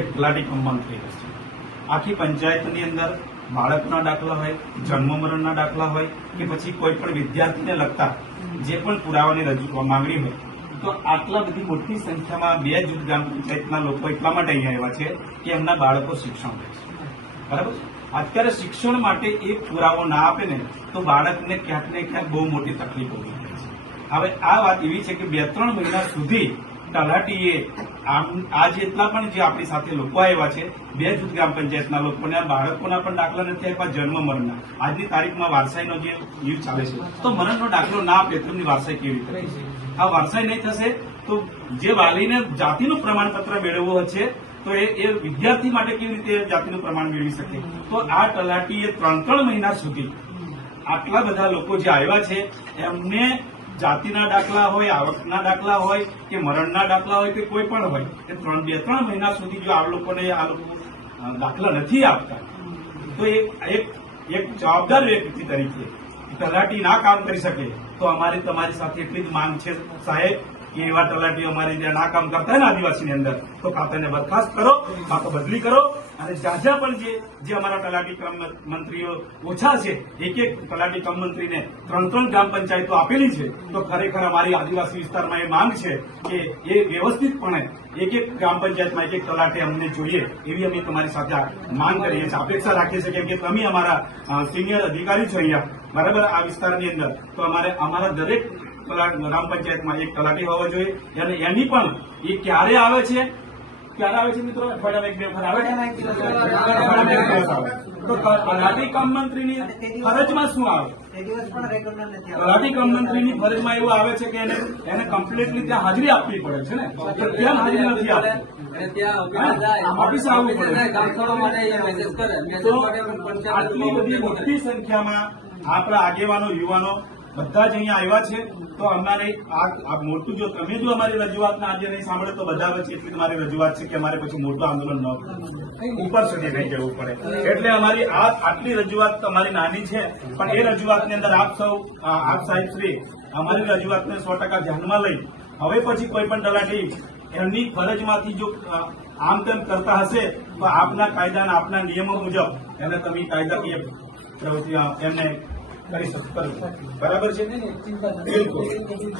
એક તલાટી કમ થઈ હશે આખી પંચાયતની અંદર બાળકના દાખલા હોય જન્મ મરણના દાખલા હોય કે પછી કોઈ પણ વિદ્યાર્થીને લગતા જે પણ પુરાવાની રજૂ માંગણી હોય, તો આટલા બધી મોટી સંખ્યામાં બે જૂથ ગ્રામ પંચાયતના લોકો એટલા માટે અહીંયા આવ્યા છે કે એમના બાળકો શિક્ષણ લે છે. બરાબર અત્યારે શિક્ષણ માટે એક પુરાવો ના આપે ને, તો બાળકને ક્યાંક ને ક્યાંક બહુ મોટી તકલીફ ઊભી થાય છે. હવે આ વાત એવી છે કે બે ત્રણ મહિના સુધી તલાટીએ આ જેટલા પણ જે આપણી સાથે લોકો આવ્યા છે, બે જૂથ ગ્રામ પંચાયતના લોકોને બાળકોના પણ દાખલા નથી આપ્યા, જન્મ મરણના. આજની તારીખમાં વારસાઈનો જે યુગ ચાલે છે. તો મરણનો દાખલો ના આપે તો એમની વારસાઈ કેવી રીતે આ વારસાઈ નહીં થશે, તો જે વાલીને જાતિનું પ્રમાણપત્ર મેળવવું હશે, તો એ એ વિદ્યાર્થી માટે કેવી રીતે જાતિનું પ્રમાણ મેળવી શકે? તો આ તલાટીએ ત્રણ ત્રણ મહિના સુધી આટલા બધા લોકો જે આવ્યા છે, એમને જાતિના દાખલા હોય, આવકના દાખલા હોય કે મરણના દાખલા હોય કે કોઈ પણ હોય, એ ત્રણ, બે, ત્રણ મહિના સુધી જો આ લોકોને આ લોકો દાખલા નથી આપતા, તો એક એક જવાબદાર વ્યક્તિ તરીકે તલાટી ના કામ કરી શકે, તો અમારી, તમારી સાથે એટલી જ માંગ છે સાહેબ. કે એવા તલાટીઓ અમારે જ્યાં ના કામ કરતા હોય ને આદિવાસીની અંદર, તો કાં તો એને બરખાસ્ત કરો કાં બદલી કરો. અને જ્યાં જ્યાં પણ જે જે અમારા તલાટી ક્રમ મંત્રીઓ ઓછા છે, એક એક તલાટી ક્રમ મંત્રીને ત્રણ ત્રણ ગ્રામ પંચાયતો આપેલી છે, તો ખરેખર અમારી આદિવાસી વિસ્તારમાં એ માંગ છે કે એ વ્યવસ્થિતપણે એક એક ગ્રામ પંચાયતમાં એક એક તલાટી અમને જોઈએ, એવી અમે તમારી સાથે માંગ કરીએ છીએ. અપેક્ષા રાખીએ છીએ કેમ કે તમે અમારા સિનિયર અધિકારી છો અહીંયા, બરાબર આ વિસ્તારની અંદર, તો અમારે, અમારા દરેક ગ્રામ પંચાયતમાં એક તલાટી હોવો જોઈએ. અને એની પણ એ ક્યારે આવે છે? ક્યારે આવે છે મિત્રો? અઠવાડિયામાં એક બે વખત આવે તો તલાટી કમ મંત્રીની ફરજમાં શું આવે. તલાટી કમ મંત્રીની ફરજમાં એવું આવે છે કે એને એને કમ્પ્લીટલી ત્યાં હાજરી આપવી પડે છે ને? તો કેમ હાજરી નથી આપતી. અને ત્યાં ઓફિસે જાય. ઓફિસે આવવું પડે. તો આટલી બધી મોટી સંખ્યામાં આપણા આગેવાનો યુવાનો બધા જ અહીંયા આવ્યા છે. તો અમારે આ મોટું જો તમે જો અમારી રજૂઆતના આજે નહીં સાંભળે તો બધા વચ્ચે એટલી તમારી રજૂઆત છે કે અમારે પછી મોટું આંદોલન ન. ઉપર સુધી નહીં જવું પડે. એટલે અમારી આ આટલી રજૂઆત તમારી નાની છે, પણ એ રજૂઆતની અંદર આપ સૌ આપ સાહેબ શ્રી, અમારી રજૂઆતને સો ટકા ધ્યાનમાં લઈ. હવે પછી કોઈ પણ તલાટી એમની ફરજમાંથી જો આમ તેમ કરતા હશે, તો આપના કાયદા આપના નિયમો મુજબ એને તમે કાયદાકીય પ્રવૃત્તિ એમને કરી શકતા. બરાબર છે. બિલકુલ.